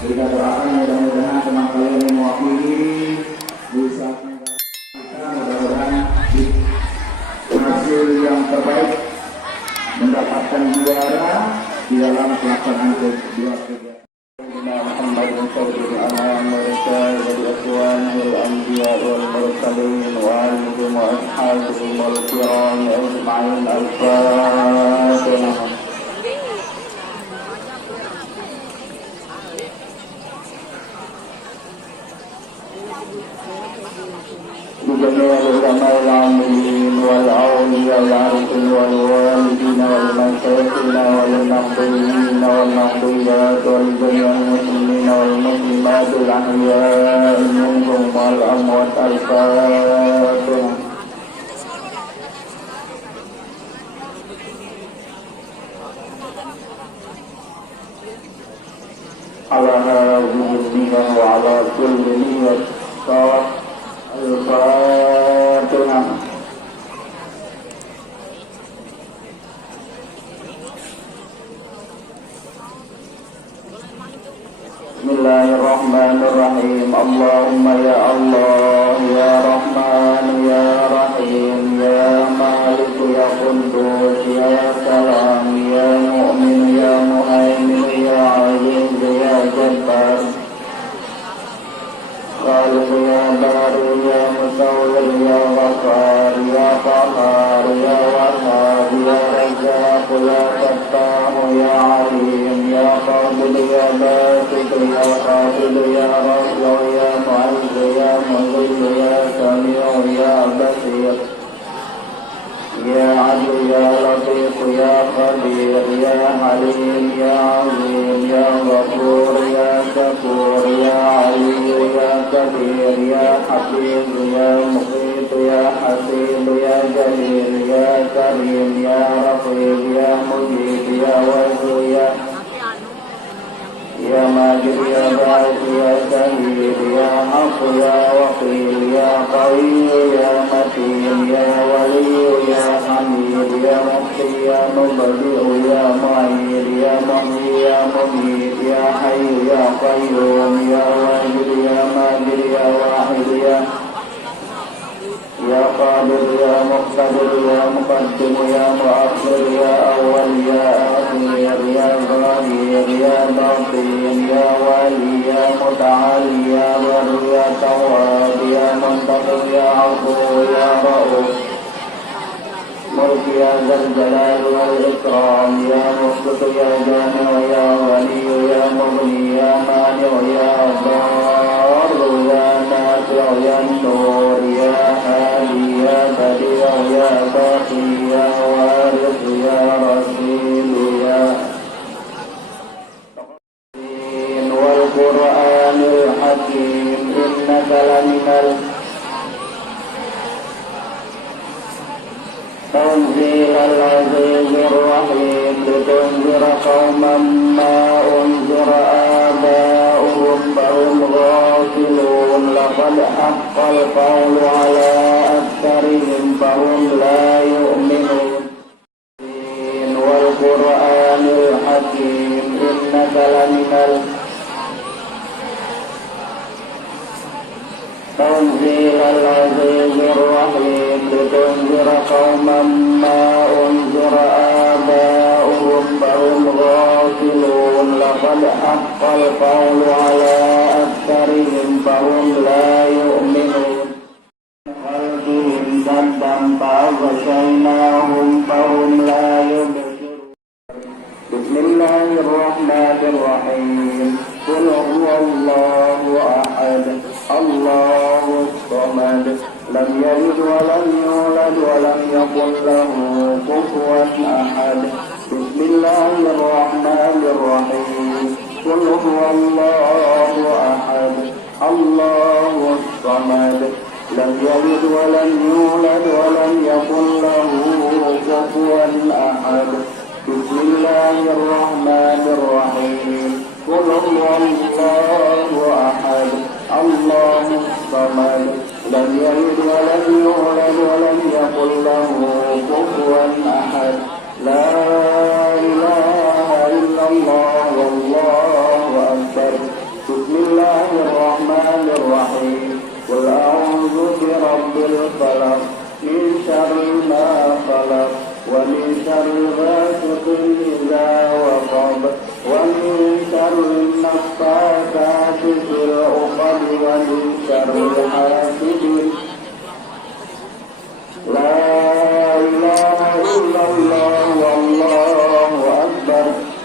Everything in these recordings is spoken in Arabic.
Kita doakan mudah-mudahan teman kalian yang mewakili bisa kita mudah-mudahan hasil yang terbaik mendapatkan juara di dalam pelaksanaan kedua kegiatan. محمد صلى الله عليه وسلم والأنبياء والمرسلين وآلهم وأصحابهم الكرام أجمعين الفاتحة. بجميع العلماء العاملين والأولياء العارفين والوالدين والمشايخين والمقبولين والمقبولات ولجميع المسلمين والمسلمات الأحياء منهم والأموات الفاتحة. على هذه النية وعلى كل نية الفاتحة. بسم الله الرحمن الرحيم. اللهم يا الله يا رحمن يا رحيم يا مالك يا قدوس يا سلام يا مؤمن يا مهيمن يا عزيز يا جبار خالق يا بارئ يا مصور يا غفار يا قهار يا وهاب يا رزاق يا فتاح يا عليم يا قابل يا باسط يا قابل يا رفيع يا معز يا مذل يا سميع يا بصير يا عدل يا لطيف يا خبير يا حليم يا عظيم يا غفور يا شكور يا علي يا كبير يا حفيظ يا مقيت يا حسيب يا جليل يا كريم يا رقيب يا مجيب يا وزير يا ماجد يا باعث يا شهيد يا حق يا وكيل يا قوي يا متين يا ولي يا حميد يا مبقي يا مبدئ يا معيد يا محيي يا مميت يا حي يا قيوم يا واجد يا ماجد يا واحد يا قادر يا مقتدر يا مقدم يا مؤخر يا أول يا آخر يا ظاهر يا باطن يا ولي يا متعالي يا بر يا تواب يا منتقم يا عفو يا رؤوف ملك يا ذا الجلال والإكرام يا مقسط يا جامع يا غني يا مغني يا مانع يا ضار يا نافع يا نور يا هادي يا بديع يا باقي يا وارث يا رسول يا والقرآن الحكيم إنك لمن تنزيل العزيز الرحيم لتنذر قوما ما أنذر آباؤهم فهم غافلون لقد حق القول على أكثرهم فهم لا يؤمنون والقرآن الحكيم إنك لمن تنزيل العزيز الرحيم لتنذر قوما ما أنذر آباؤهم فهم غافلون لقد حق القول على أكثرهم فهم لا يؤمنون قلبهم سدا فأغشيناهم فهم لا يبصرون. بسم الله الرحمن الرحيم. قل هو الله أحد الله الصمد لم يلد ولم يولد ولم يكن له كفوا أحد. بسم الله الرحمن الرحيم. قل هو الله أحد الله الصمد لم يلد ولم يولد ولم يكن له كفوا أحد. بسم الله الرحمن الرحيم. قل هو الله أحد الله الصمد لم يلد ولم يولد ولم يكن له كفوا أحد. لا إله إلا الله والله أكبر. شر ما خلق ومن شر غاسق إذا وقب ومن شر النفاثات في العقد ومن شر حاسد لا إله إلا الله والله أكبر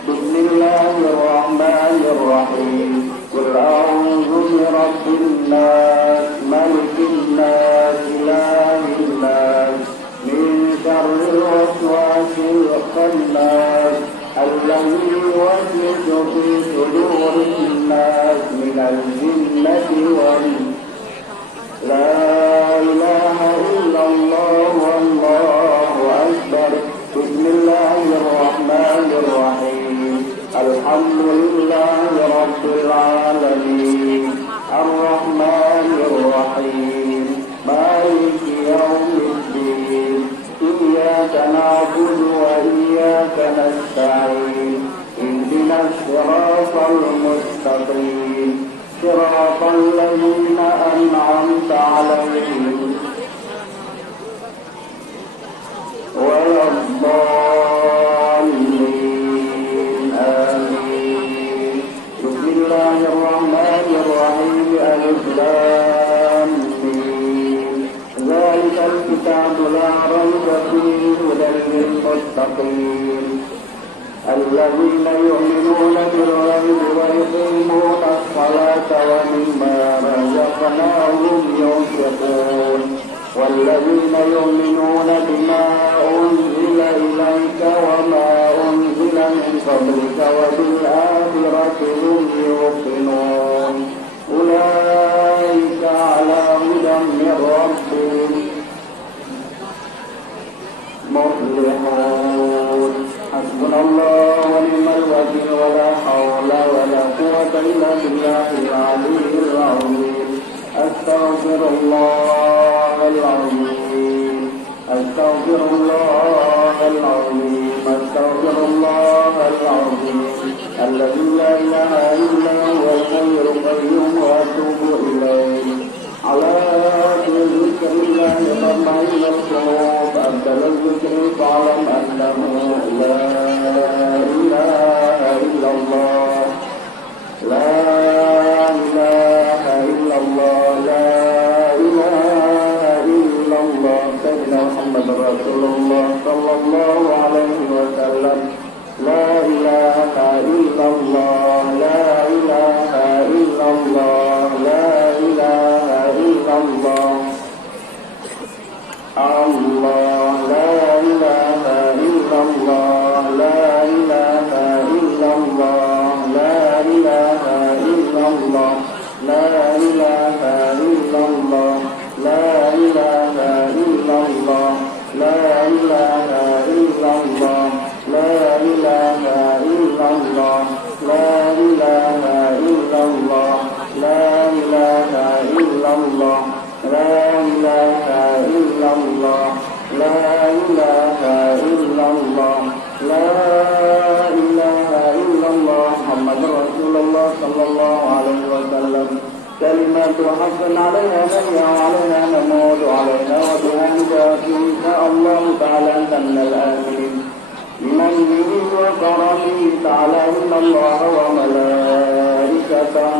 بسم الله الرحمن الرحيم قل أعوذ برب الناس ملك الناس إله الناس من شر الوسواس الخناس الذي يوسوس في صدور الناس من الجنة والناس لا إله إلا الله والله أكبر بسم الله الرحمن الرحيم الحمد لله رب العالمين الرحمن الرحيم مالك يوم الدين إياك نعبد وإياك نستعين اهدنا الصراط المستقيم صراط الذين أنعمت عليهم ولا الضالين آمين بسم الله الرحمن الرحيم ألف لام ميم ذلك الكتاب لا ريب فيه هدى للمتقين الذين يؤمنون بالغيب ويقيمون الصلاة ومما رزقناهم ينفقون والذين يؤمنون بما أنزل إليك وما أنزل من قبلك وبالآخرة هم يوقنون أولئك على هدى من ربهم مفلحون حسبنا الله ونعم الوكيل ولا حول ولا قوة إلا بالله العلي العظيم أستغفر الله العظيم أستغفر الله العظيم أستغفر الله العظيم الذي لا إله إلا هو الحي القيوم وأتوب إليه على ذكر الله تطمئن القلوب أبدل الذكر فاعلم أنه لا إله إلا الله لا إله إلا الله لا إله إلا الله سيدنا محمد رسول الله صلى الله عليه وسلم لا إله إلا الله لا إله إلا الله لا إله إلا الله الله لا إله إلا الله لا إله إلا الله لا إله إلا الله لا إله إلا الله لا إله إلا الله لا إله إلا الله لا إله إلا الله لا إله إلا الله لا إله إلا الله لا إله إلا الله لا إله إلا الله لا إله إلا الله محمد رسول الله صلى الله عليه وسلم كلمة حق عليها نحيا وعليها نموت وعليها وبها نجاة إن شاء الله تعالى أنت من الآمنين بمنه وكرمه تعالى إن الله وملائكته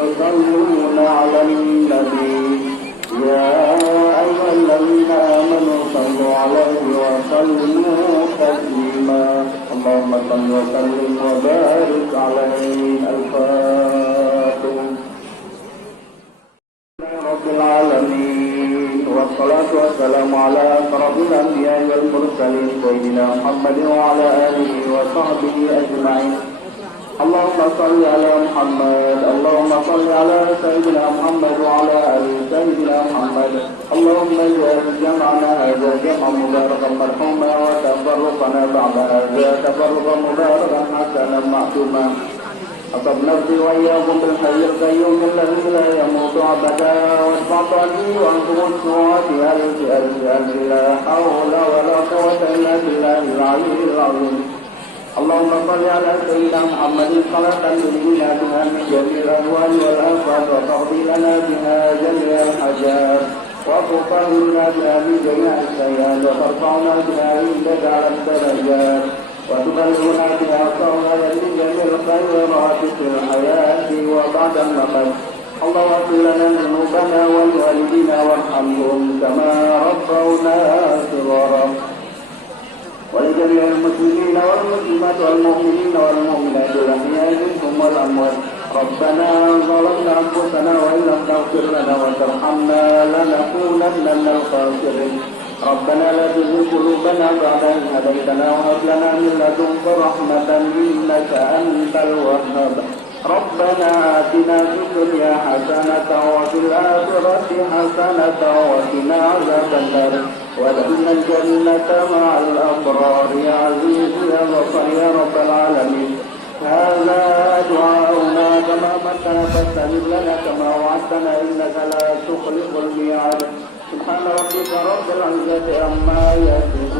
يصلون على النبي يا أيها الذين آمنوا صلوا عليه وسلموا تسليما اللهم صل وسلم وبارك عليه الفاتح رب العالمين والصلاة والسلام على أشرف الأنبياء والمرسلين سيدنا محمد وعلى آله وصحبه أجمعين اللهم صل على محمد اللهم صل على سيدنا محمد وعلى آل سيدنا محمد اللهم اجعل جمعنا هذا جمعا مباركا مرحوما وتفرقنا بعد هذا تفرقا مباركا حسنا معصوما أصب نفسي وإياكم بالحي القيوم الذي لا يموت أبدا واستعطاني وأنتم السوات ألف ألف ألف لا حول ولا قوة إلا بالله العلي العظيم اللهم صل على سيدنا محمد صلاة تنجينا بها من جميع الأهوال والآفات وتقضي لنا بها جميع الحاجات وتطهرنا بها من جميع السيئات وترفعنا بها عندك على الدرجات وتبلغنا بها صونا لجميع الخيرات في الحياة وبعد الممات. اللهم اغفر لنا ذنوبنا ولوالدينا وارحمهم كما ربونا صغارا. ولجميع المسلمين والمسلمات والمؤمنين والمؤمنات الأحياء منهم والأموات. ربنا ظلمنا أنفسنا وإن لم تغفر لنا وترحمنا لنكونن من الخاسرين. ربنا لا تزغ قلوبنا بعد إذ هديتنا وهب لنا من لدنك رحمة إنك أنت الوهاب. ربنا آتنا في الدنيا حسنة وفي الآخرة حسنة وقنا عذاب النار وادخلنا الجنة مع الأبرار يا عزيز يا غفار يا رب العالمين. هذا دعاؤنا كما أمرتنا فاستجب لنا كما وعدتنا إنك لا تخلف الميعاد. سبحان ربك رب العزة عما يصفون